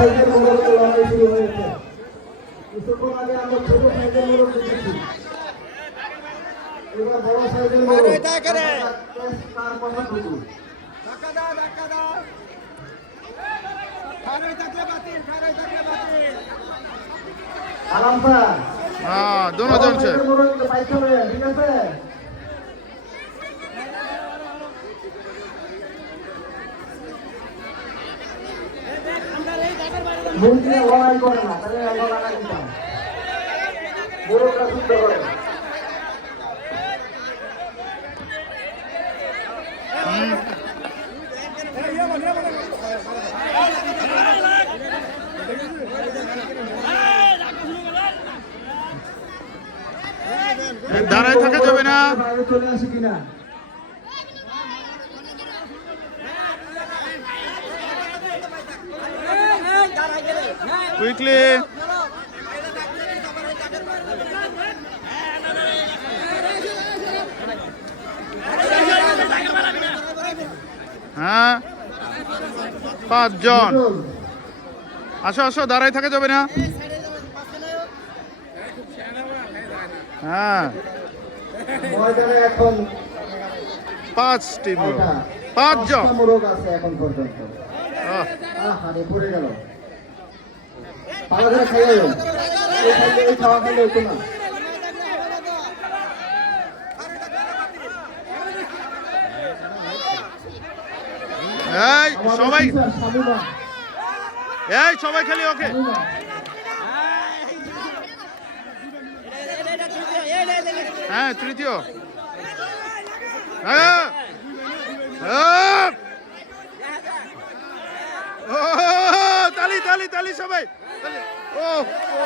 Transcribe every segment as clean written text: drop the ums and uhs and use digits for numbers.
সাইজের মোরগের লড়াই শুরু হয়েছে। কিছুক্ষণ আগে আমরা ছোট সাইজের মোরগ দেখেছি, এবার বড় সাইজের মোরগ। তার কথা শুধু আরাম স্যার। हाँ दोनों जन से মোরগ পাইতে হবে, ঠিক আছে? মন্ত্রী লড়াই করে না, তাহলে আমরা লড়াই দিতাম। মোরগটা শুদ্ধ করে। দাঁড়ায় থাকা যাবে না। বাইরে চলে আসি কিনা কুইকলি হ্যাঁ 5 জন আসো আসো দাঁড়ায় থাকা যাবে না। হ্যাঁ ময়দানে এখন 5 টিম 5 জন মোরগ আছে এখন পর্যন্ত। আহ, আরে পড়ে গেল, পালা ধরে খাইয়ে গেল। এই খাওয়া খেলে হতো না। এই সবাই সামুনা এই সবাই খেলি ওকে। হ্যাঁ তৃতীয় হ্যাঁ হ্যাঁ। ও তালি তালি তালি সবাই তালি। ও ও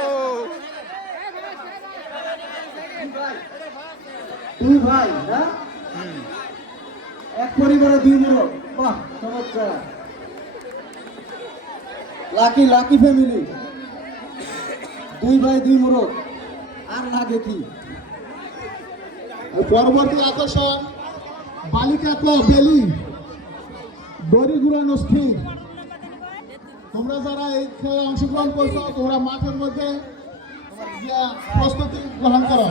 দুই ভাই না, এক পরিবারে দুই মোরগ। বাহ চমৎকার, লাকি লাকি ফ্যামিলি। দুই ভাই দুই মোরগ, আর লাগে কি? পরবর্তী আকর্ষণ বালিকা ক্লাব বেলি দড়ি ঘুরানো স্থির। তোমরা যারা এই খেলায় অংশগ্রহণ করছো তোমরা মাঠের মধ্যে প্রস্তুতি গ্রহণ করো।